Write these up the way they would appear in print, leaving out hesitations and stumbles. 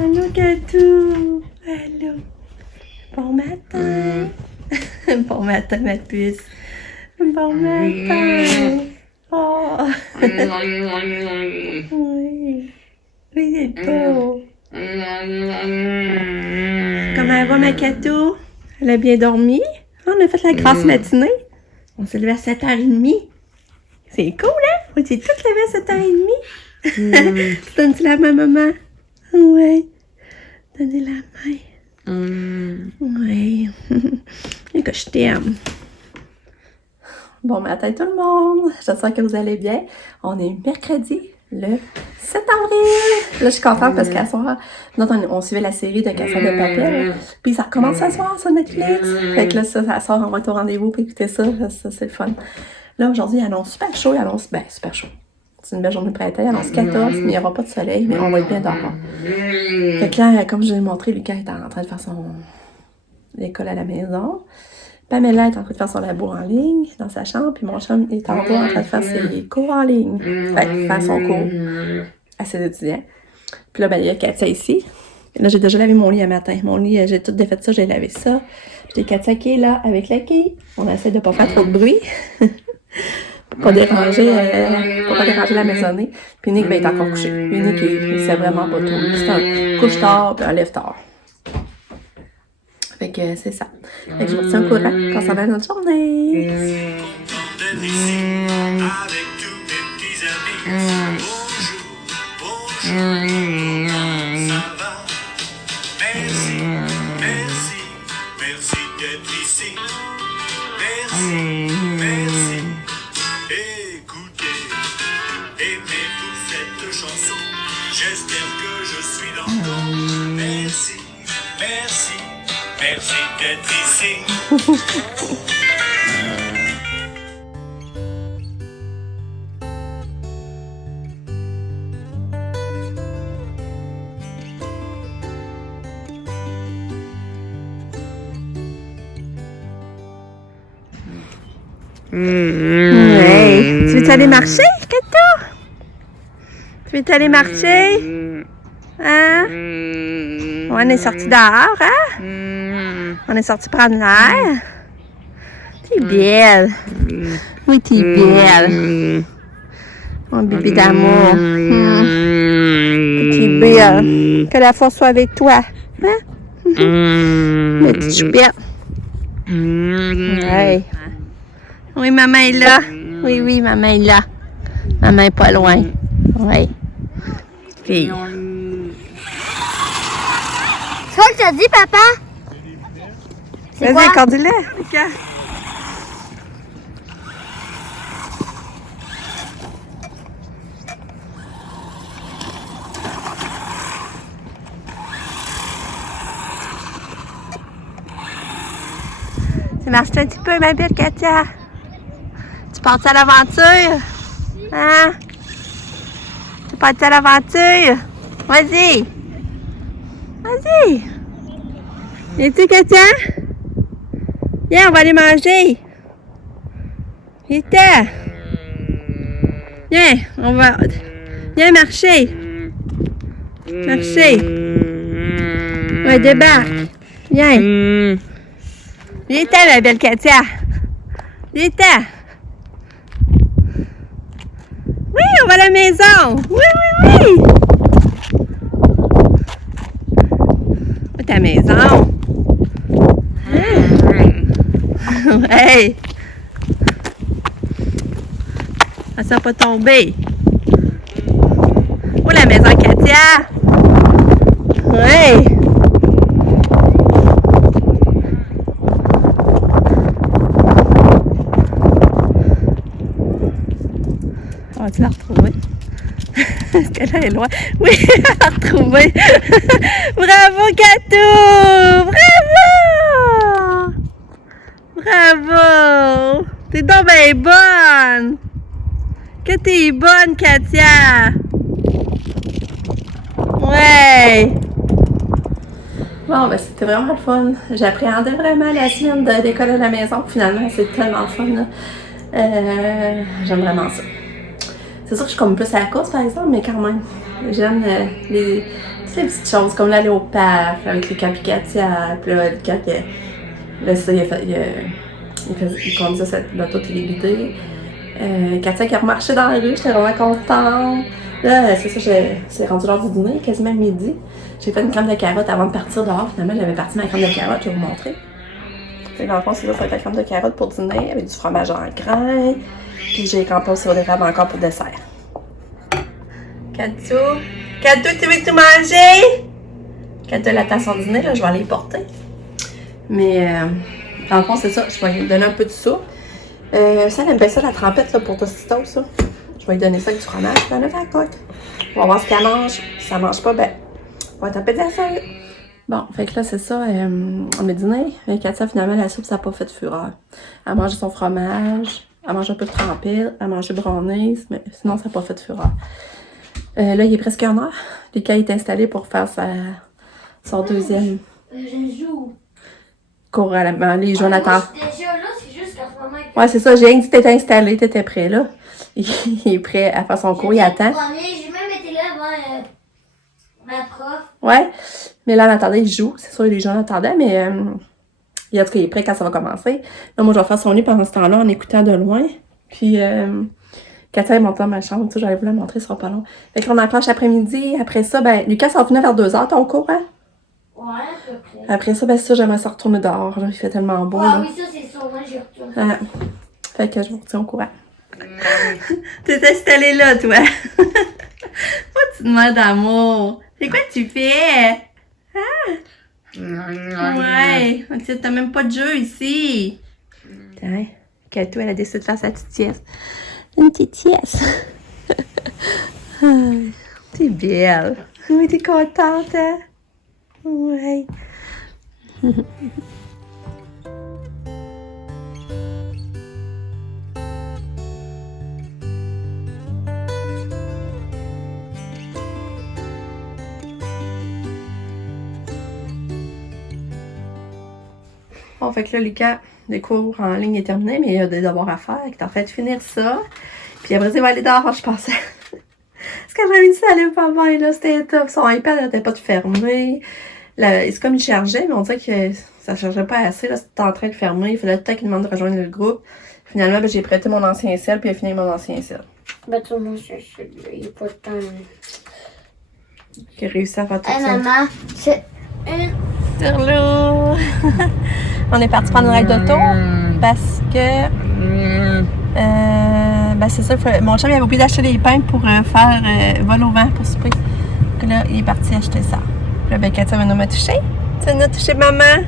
Allô, Katou! Allô! Bon matin! Bon matin, ma puce! Bon matin! Oh! Oui! Oui, c'est beau! Comment va, ma Katou? Elle a bien dormi? On a fait la grasse matinée. On s'est levé à 7h30. C'est cool, hein? On s'est toutes levées à 7h30. Tu donnes-tu la main à maman? Oui. Donnez la main. Oui. Et que je t'aime. Bon matin tout le monde. J'espère que vous allez bien. On est mercredi, le 7 avril. Là, je suis contente parce qu'à soir, on suivait la série de Casa de Papel. Puis ça recommence à soir sur Netflix. Fait que là, ça sort, on va être au rendez-vous pour écouter ça. Ça, c'est le fun. Là, aujourd'hui, il annonce super chaud. Il annonce, super chaud. C'est une belle journée de printemps. Il annonce 14, mais il n'y aura pas de soleil, mais on va être bien dehors. Fait que là, comme je l'ai montré, Lucas est en train de faire l'école à la maison. Pamela est en train de faire son labo en ligne dans sa chambre, puis mon chum est en bas en train de faire ses cours en ligne. Fait que faire son cours à ses étudiants. Puis là, il y a Katia ici. Là, j'ai déjà lavé mon lit un matin. Mon lit, j'ai tout défait ça, j'ai lavé ça. Puis j'ai Katia qui est là avec la quille. On essaie de ne pas faire trop de bruit. Pour pas déranger la maisonnée. Puis Nick est encore couché. Puis Nick, il sait vraiment pas trop. C'est un couche tard, puis un lève tard. Fait que c'est ça. Fait que je vous retiens au courant quand ça va notre journée. Merci d'être ici. Merci. Écoutez, aimez-vous cette chanson? J'espère que je suis dans le bon. Merci, merci, merci d'être ici. Ouais. Tu veux aller marcher, Katou? Tu veux aller marcher? Hein? On est sorti dehors, hein? On est sorti prendre l'air. T'es belle. Oui, t'es belle. Mon bébé d'amour. T'es belle. Que la force soit avec toi. Hein? Ma petite choupette. Ouais. Oui, maman est là. Oui, oui, maman est là. Maman est pas loin. Oui. Fille. C'est quoi que tu as dit, papa? C'est Vas-y, quoi? accorde-le. Okay. Tu marches un petit peu, ma belle Katia. Tu pars à l'aventure? Hein? Tu pars à l'aventure? Vas-y. Vas-y. Viens-tu, Katia? Viens, on va aller manger. Viens-t'en. Viens, on va... Viens marcher. Marcher. Ouais, débarque. Viens. Viens-t'en, ma belle Katia. Viens-t'en. Oui, on va à la maison. Oui, oui, oui. Où est ta maison? Hey! Ça ne pas tomber. Où la maison, Katia? Oui! On va-tu la retrouver? Est-ce qu'elle est loin? Oui, elle l'a retrouvée! Bravo, Katou! Bravo! Bravo! T'es donc bien bonne! Que t'es bonne, Katia! Ouais! Bon, ben c'était vraiment le fun. J'appréhendais vraiment la semaine d'école à la maison. Finalement, c'est tellement le fun, là. J'aime vraiment ça. C'est sûr que je suis comme plus à la course, par exemple, mais quand même, j'aime C'est des petites choses, comme l'aller au parc avec les Katia, puis là, quand là, ça, il conduisait l'auto téléguidée. Katia qui a remarché dans la rue, j'étais vraiment contente. Là, c'est ça, c'est rendu l'heure du dîner, quasiment midi. J'ai fait une crème de carotte avant de partir dehors. Finalement, j'avais parti ma crème de carotte, je vais vous montrer. Dans le fond, c'est ça, c'est la crème de carotte pour dîner, avec du fromage en grains. Puis j'ai campé au sirop d'érable encore pour dessert. Katou, tu veux tout manger? Katou, elle attend son dîner, là, je vais aller y porter. Mais, dans le fond, c'est ça, je vais lui donner un peu de soupe. Ça, elle aime bien ça, la trempette, là, pour Tostito, ça. Je vais lui donner ça avec du fromage, puis elle a fait la coque. On va voir ce qu'elle mange. Si ça mange pas, ben, on va taper de la feuille. Bon, fait que là, c'est ça, on a dîné. Et Katia, finalement, la soupe, ça n'a pas fait de fureur. Elle a mangé son fromage, elle a mangé un peu de trempette, elle a mangé brownies, mais sinon, ça n'a pas fait de fureur. Là, il est presque 1h. Lucas est installé pour faire son deuxième cours à les Jonathan. Déjà là, c'est juste qu'en ce moment. Ouais, c'est ça, j'ai dit que t'étais installé, t'étais prêt, là. Il est prêt à faire son cours, il attend. J'ai même été là avant ma prof. Ouais, mais là, en attendant, il joue. C'est sûr, les gens l'attendaient, mais en tout cas, il est prêt quand ça va commencer. Là, moi, je vais faire son lit pendant ce temps-là en écoutant de loin. Puis, Katia est montée dans ma chambre, tu sais, j'allais vous la montrer, ce sera pas long. Fait qu'on enclenche après-midi. Après ça, ben, Lucas, ça va finir vers 2h ton cours, hein? Ouais, à peu près. Après ça, ben, ça, j'aimerais ça retourner dehors. Là, il fait tellement beau. Ah là. oui, ça c'est sûr, moi j'y retourne. Ah. Fait que je vous retiens au courant. T'es installée là, toi. Pas de mère d'amour. C'est quoi que tu fais? Ah? Ouais. T'as même pas de jeu ici. Tiens, Katou, elle a décidé de faire sa petite sieste. Une petite sieste. T'es belle. Oui, t'es contente, hein? Ouais. Bon, fait que là, Lucas, le cours en ligne est terminé, mais il y a des devoirs à faire. Il est en train de finir ça. Puis après, il va aller dehors, je pensais. Parce que j'avais dit ça allait pas bien, là. C'était top. Son iPad n'arrêtait pas de fermer. C'est comme il chargeait, mais on dirait que ça chargeait pas assez. Là, c'était en train de fermer. Il fallait tout le temps qu'il demande de rejoindre le groupe. Finalement, ben, j'ai prêté mon ancien sel, puis il a fini mon ancien sel. Ben, tout le monde, il n'y a pas de temps. Qui a réussi à faire tout Hey, ça. maman, c'est une. Turlou! On est parti prendre une ride d'auto parce que. Ben c'est ça, mon chum il avait oublié d'acheter des pains pour faire vol au vent pour souper. Donc là, il est parti acheter ça. Puis là, ben Katia va nous toucher. Tu vas nous toucher maman?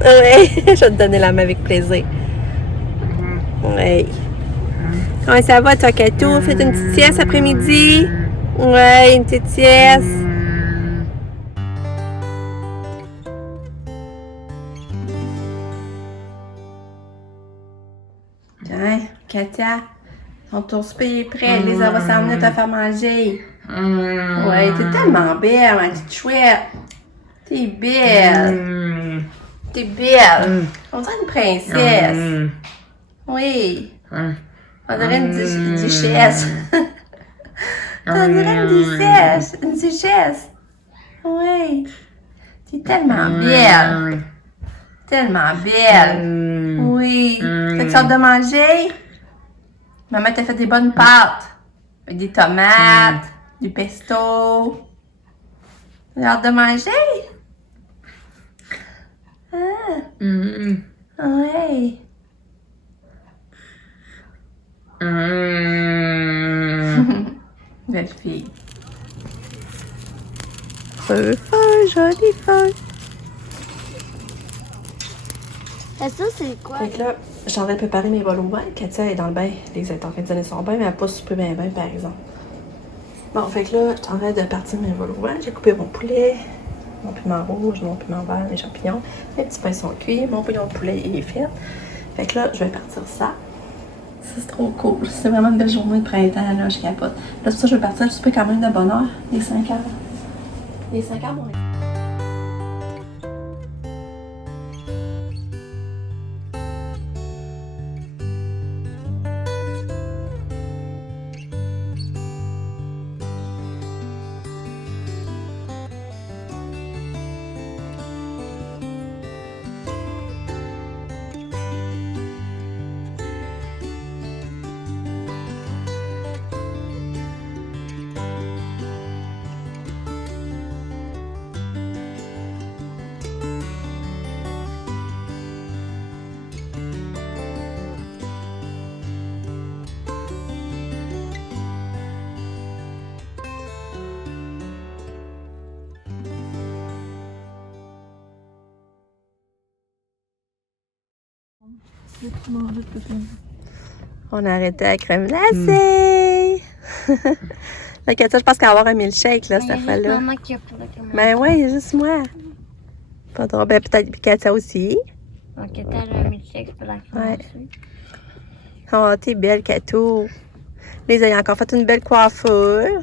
Oui, je vais te donner la main avec plaisir. Oui. Comment ça va toi, Katou? Faites une petite sieste après-midi? Oui, une petite sieste. Tiens, Katia, ton souper est prêt. Lisa va s'en venir te faire manger. Ouais, t'es tellement belle, ma petite chouette. T'es belle. T'es belle. On dirait une princesse. Oui. On dirait une duchesse. On dirait une duchesse. Une duchesse. Oui. T'es tellement belle. Tellement belle. Oui. T'as-tu hâte de manger? Maman t'a fait des bonnes pâtes. Avec des tomates, du pesto. T'as hâte de manger? Ah. Oui. Belle fille. Feu, jolie feu. Et ça, c'est quoi? Fait que là, je suis en train de préparer mes bols au vin. Katia est dans le bain. Lisa est en train de donner son bain, mais elle n'a pas super bien par exemple. Bon, fait que là, je suis en train de partir mes bols au vin. J'ai coupé mon poulet, mon piment rouge, mon piment vert, mes champignons. Mes petits pains sont cuits, mon bouillon de poulet est fait. Fait que là, je vais partir ça. Ça, c'est trop cool. C'est vraiment une belle journée de printemps, là, je capote. Là, c'est pour ça que je vais partir. Je souper quand même de bonne heure. Les 5 heures. Les 5 heures, mon On a arrêté la crème glacée. Là, Katia, je pense qu'elle va avoir un milkshake, là, cette fois-là. Maman qui a pris la caméra. Ben ouais, juste moi. Pas drôle. Ben peut-être Katia aussi. Donc, t'as le milkshake pour la crème. Ouais. Oh, t'es belle, Katou. Les a encore fait une belle coiffure.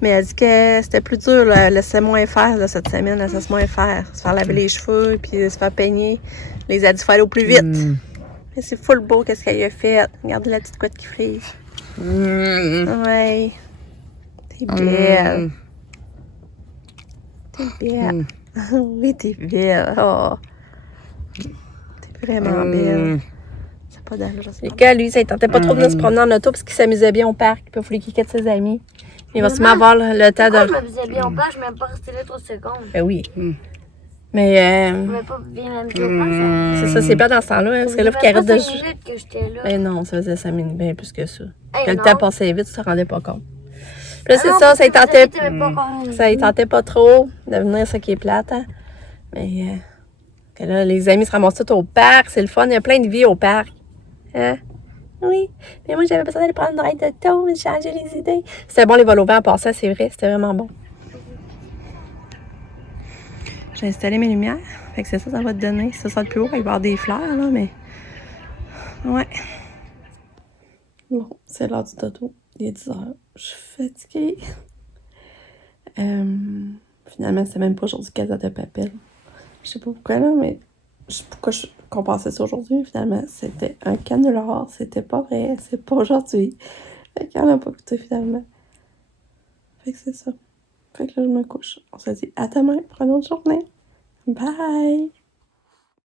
Mais elle dit que c'était plus dur, là. Elle laissait moins faire, là, cette semaine. Elle laissait moins faire. Se faire laver les cheveux, puis se faire peigner. Les a dit faut aller au plus vite. Mais c'est full beau, qu'est-ce qu'elle a fait. Regardez la petite couette qui frise. Ouais. T'es belle. T'es belle. Oui, t'es belle. Oh. T'es vraiment belle. C'est pas d'allure. Le gars, lui, ça ne tentait pas trop de se promener en auto parce qu'il s'amusait bien au parc. Puis il voulait qu'il quitte ses amis. Il va sûrement avoir le temps de. Je me faisais bien au parc, je ne même pas resté là 3 secondes. Ben oui. Mais. Je ne pouvais pas bien m'amuser au parc. C'est ça, c'est pas dans ce temps-là. Hein, parce que là, il faut qu'il arrête de jouer. Ça faisait 5 minutes que j'étais là. Ben non, ça faisait 5 minutes, bien plus que ça. Hey, Quand le non. temps passait vite, tu te rendais pas compte. Puis là, c'est Ah non, ça, ça parce ne que tentait, vous savez, t'avais pas encore ça, il tentait pas trop de venir, ça qui est plate. Hein. Mais que là, les amis se ramassent tous au parc, c'est le fun, il y a plein de vie au parc. Hein? Oui, mais moi j'avais besoin d'aller prendre une ride d'auto, mais changer les idées. C'était bon les vols au vent en passant, c'est vrai, c'était vraiment bon. J'ai installé mes lumières, fait que c'est ça, ça va te donner. Ça sera le plus haut, il va y avoir des fleurs, là, mais. Ouais. Bon, c'est l'heure du dodo. Il est 10h. Je suis fatiguée. Finalement, c'est même pas aujourd'hui Casa de Papel. Je sais pas pourquoi, là, mais pourquoi qu'on pensait ça aujourd'hui. Finalement, c'était un canular. C'était pas vrai. C'est pas aujourd'hui. Fait qu'on n'a pas goûté finalement. Fait que c'est ça. Fait que là, je me couche. On se dit à demain pour une autre journée. Bye!